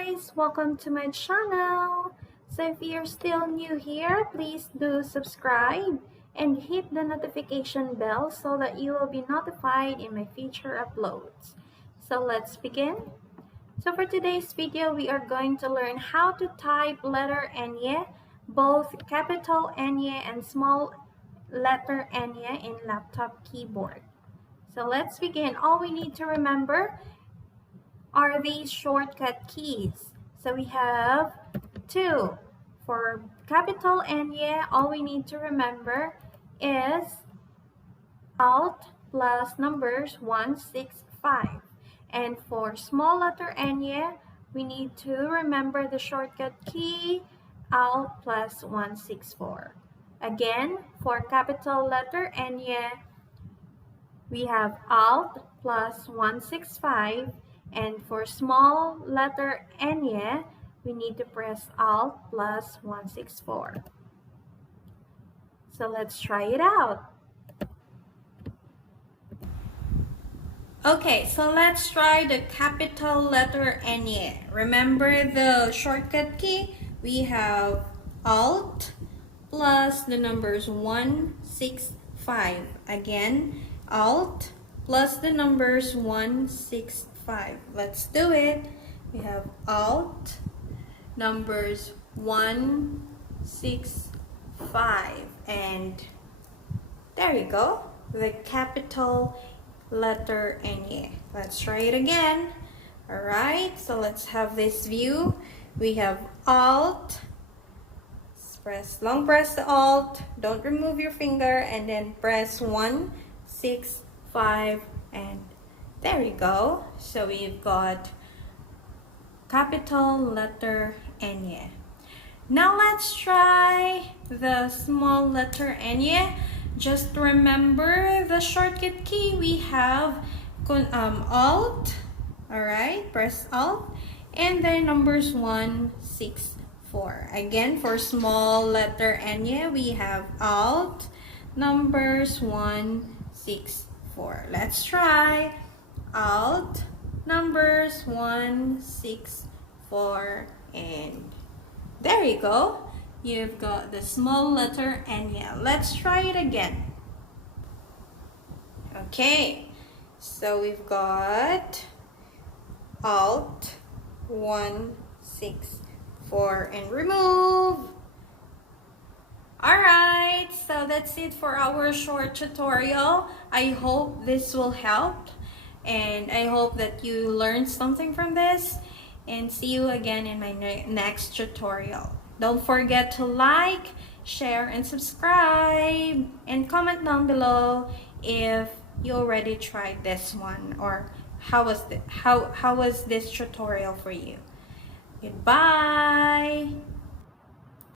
guys, welcome to my channel. So if you're still new here, please do subscribe and hit the notification bell so that you will be notified in my future uploads. So let's begin. So for today's video, we are going to learn how to type letter ENYE, both capital ENYE and small letter ENYE in laptop keyboard. So let's begin. All we need to remember are these shortcut keys. So we have two. For capital ENYE, all we need to remember is Alt plus numbers 165. And for small letter ENYE, we need to remember the shortcut key Alt plus 164. Again, for capital letter ENYE, we have Alt plus 165. And for small letter ENYE, we need to press Alt plus 164. So let's try it out. Okay, so let's try the capital letter ENYE. Remember the shortcut key? We have Alt plus the numbers 165. Again, Alt plus the numbers 165. Let's do it. We have Alt numbers 165, and there you go, the capital letter ENYE. Let's try it again. All right, so let's have this view. We have Alt, long press the Alt, don't remove your finger, and then press 165, and there you go. So we've got capital letter ENYE. Now let's try the small letter ENYE. Just remember the shortcut key. We have Alt, all right, press Alt, and then numbers 164. Again, for small letter ENYE, we have Alt, numbers 164. Let's try Alt, numbers 164, and there you go. You've got the small letter ENYE. Let's try it again. Okay, so we've got Alt 164 and remove. Alright, so that's it for our short tutorial. I hope this will help, and I hope that you learned something from this, and see you again in my next tutorial. Don't forget to like, share, and subscribe, and comment down below if you already tried this one, or how was this tutorial for you. Goodbye.